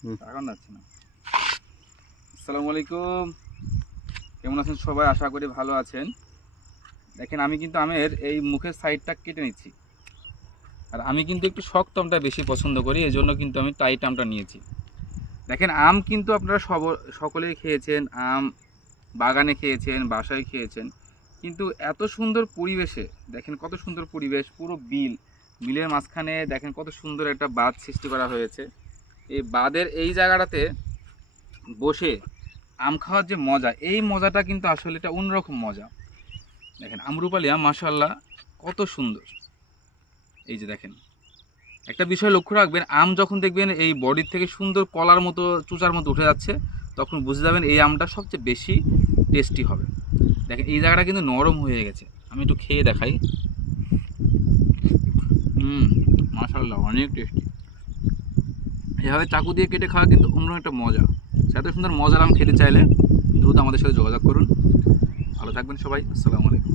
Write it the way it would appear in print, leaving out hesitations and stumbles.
এখন যাচ্ছে না। আসসালামু আলাইকুম, কেমন আছেন সবাই? আশা করি ভালো আছেন। দেখেন, আমি কিন্তু আমের এই মুখের সাইডটা কেটে নিচ্ছি। আর আমি কিন্তু একটু শক্ত আমটা বেশি পছন্দ করি, এই জন্য কিন্তু আমি টাইট আমটা নিয়েছি। দেখেন, আম কিন্তু আপনারা সকলেই খেয়েছেন, আম বাগানে খেয়েছেন, বাসায় খেয়েছেন, কিন্তু এত সুন্দর পরিবেশে দেখেন, কত সুন্দর পরিবেশ, পুরো বিলের মাঝখানে দেখেন কত সুন্দর একটা বাঁধ সৃষ্টি করা হয়েছে। এই বাঁধের এই জায়গাটাতে বসে আম খাওয়ার যে মজা, এই মজাটা কিন্তু আসলে এটা অন্যরকম মজা। দেখেন আমরুপালি আম মাশাআল্লাহ কত সুন্দর। এই যে দেখেন, একটা বিষয় লক্ষ্য রাখবেন, আম যখন দেখবেন এই বডির থেকে সুন্দর কলার মতো চুচার মতো উঠে যাচ্ছে, তখন বুঝে যাবেন এই আমটা সবচেয়ে বেশি টেস্টি হবে। দেখেন এই জায়গাটা কিন্তু নরম হয়ে গেছে, আমি একটু খেয়ে দেখাই। মাশাআল্লাহ অনেক টেস্টি। এভাবে চাকু দিয়ে কেটে খাওয়া কিন্তু অন্য একটা মজা। এত সুন্দর মজার আম খেতে চাইলে দ্রুত আমাদের সাথে যোগাযোগ করুন। ভালো থাকবেন সবাই, আসসালামু আলাইকুম।